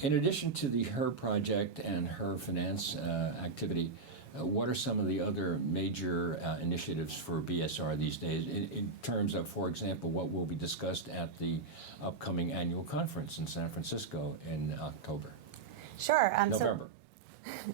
In addition to the HER project and HER finance activity, what are some of the other major initiatives for BSR these days in terms of, for example, what will be discussed at the upcoming annual conference in San Francisco in October? Sure. November.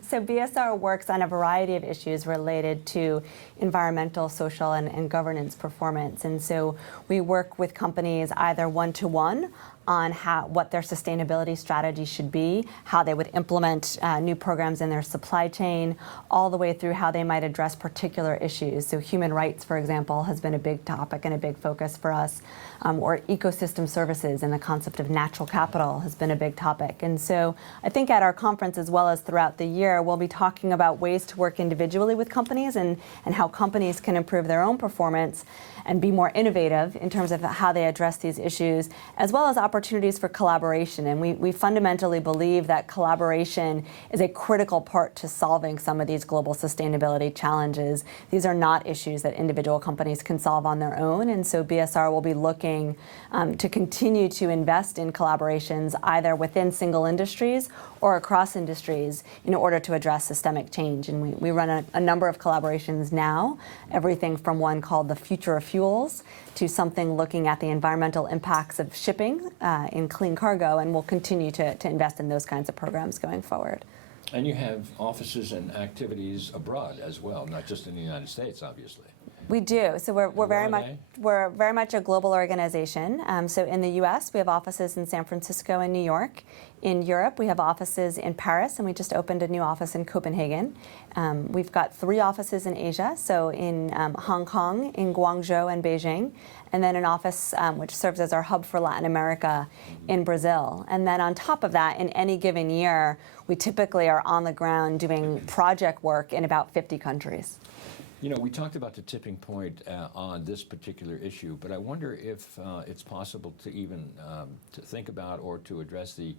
So BSR works on a variety of issues related to environmental, social, and governance performance. And so we work with companies either one-to-one on what their sustainability strategy should be, how they would implement new programs in their supply chain, all the way through how they might address particular issues. So human rights, for example, has been a big topic and a big focus for us, or ecosystem services and the concept of natural capital has been a big topic. And so I think at our conference, as well as throughout the year, we'll be talking about ways to work individually with companies and how companies can improve their own performance and be more innovative in terms of how they address these issues, as well as opportunities for collaboration. And we fundamentally believe that collaboration is a critical part to solving some of these global sustainability challenges. These are not issues that individual companies can solve on their own, and so BSR will be looking to continue to invest in collaborations either within single industries or across industries in order to address systemic change. And we run a number of collaborations now, everything from one called the Future of Fuels to something looking at the environmental impacts of shipping in clean cargo, and we'll continue to invest in those kinds of programs going forward. And you have offices and activities abroad as well, not just in the United States, obviously. We do. So we're very much a global organization. So in the U.S., we have offices in San Francisco and New York. In Europe, we have offices in Paris, and we just opened a new office in Copenhagen. We've got 3 offices in Asia, so in Hong Kong, in Guangzhou, and Beijing, and then an office which serves as our hub for Latin America in Brazil. And then on top of that, in any given year, we typically are on the ground doing project work in about 50 countries. You know, we talked about the tipping point on this particular issue, but I wonder if it's possible to even to think about or to address the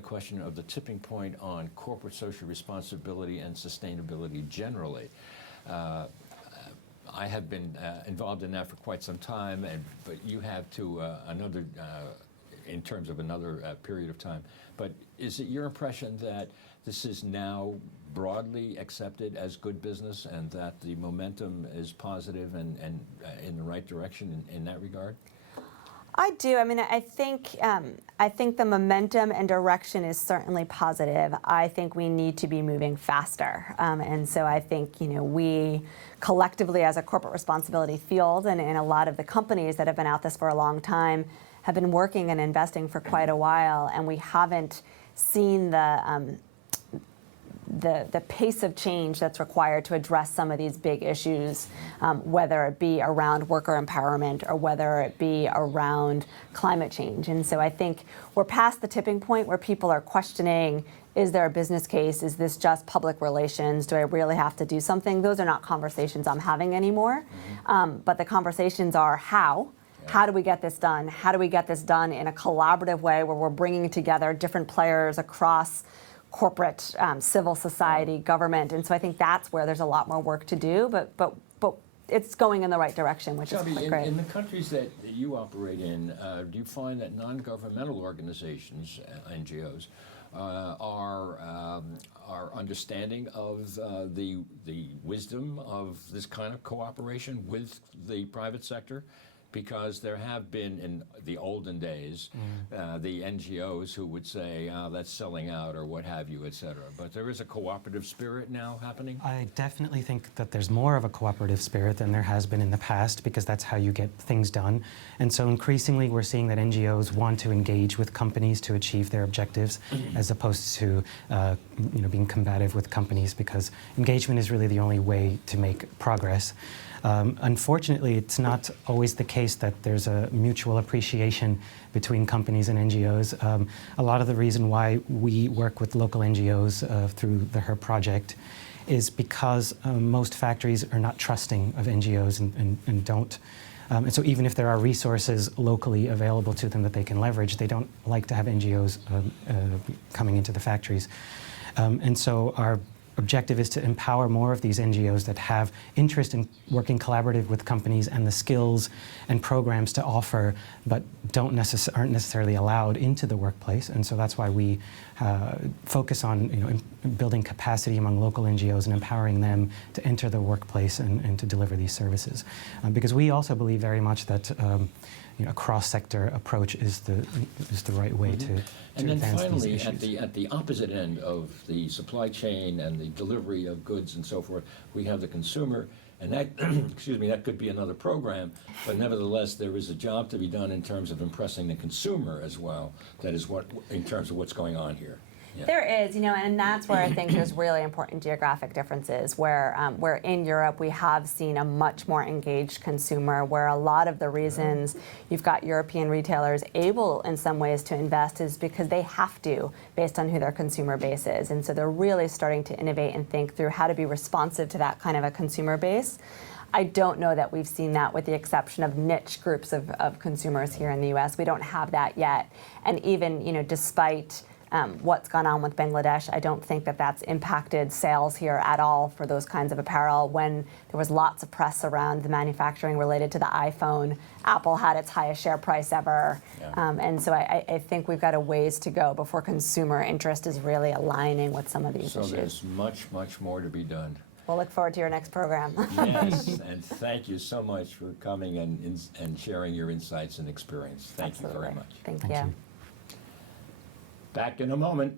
question of the tipping point on corporate social responsibility and sustainability generally. I have been involved in that for quite some time, but you have to in terms of another period of time. But is it your impression that this is now broadly accepted as good business and that the momentum is positive and in the right direction in that regard? I do. I mean, I think the momentum and direction is certainly positive. I think we need to be moving faster. And so I think, we collectively as a corporate responsibility field and a lot of the companies that have been at this for a long time have been working and investing for quite a while, and we haven't seen the pace of change that's required to address some of these big issues, whether it be around worker empowerment or whether it be around climate change. And so I think we're past the tipping point where people are questioning, is there a business case? Is this just public relations? Do I really have to do something? Those are not conversations I'm having anymore. But the conversations are how. How do we get this done? How do we get this done in a collaborative way where we're bringing together different players across corporate, civil society, government? And so I think that's where there's a lot more work to do, but it's going in the right direction, which is quite great. In the countries that you operate in, do you find that non-governmental organizations, NGOs, are understanding of the wisdom of this kind of cooperation with the private sector? Because there have been, in the olden days, the NGOs who would say, that's selling out or what have you, et cetera. But there is a cooperative spirit now happening? I definitely think that there's more of a cooperative spirit than there has been in the past, because that's how you get things done. And so increasingly we're seeing that NGOs want to engage with companies to achieve their objectives, as opposed to being combative with companies, because engagement is really the only way to make progress. Unfortunately, it's not always the case that there's a mutual appreciation between companies and NGOs. A lot of the reason why we work with local NGOs through the HER project is because most factories are not trusting of NGOs and don't. And so even if there are resources locally available to them that they can leverage, they don't like to have NGOs coming into the factories. And so our objective is to empower more of these NGOs that have interest in working collaborative with companies and the skills and programs to offer, but aren't necessarily allowed into the workplace. And so that's why we focus on building capacity among local NGOs and empowering them to enter the workplace and to deliver these services. Because we also believe very much that a cross-sector approach is the right way to And then advance finally, these issues. at the opposite end of the supply chain and the delivery of goods and so forth, we have the consumer, and that, excuse me, that could be another program, but nevertheless, there is a job to be done in terms of impressing the consumer as well. That is what, in terms of what's going on here. Yeah. There is, and that's where I think there's really important geographic differences, where in Europe we have seen a much more engaged consumer, where a lot of the reasons you've got European retailers able in some ways to invest is because they have to, based on who their consumer base is. And so they're really starting to innovate and think through how to be responsive to that kind of a consumer base. I don't know that we've seen that with the exception of niche groups of consumers here in the US. We don't have that yet. And even, despite what's gone on with Bangladesh, I don't think that that's impacted sales here at all for those kinds of apparel. When there was lots of press around the manufacturing related to the iPhone, Apple had its highest share price ever. Yeah. And so I think we've got a ways to go before consumer interest is really aligning with some of these So issues. there's much, much more to be done. We'll look forward to your next program. Yes, and thank you so much for coming and sharing your insights and experience. Thank you very Absolutely. much. Thank Thank you. you. Back in a moment.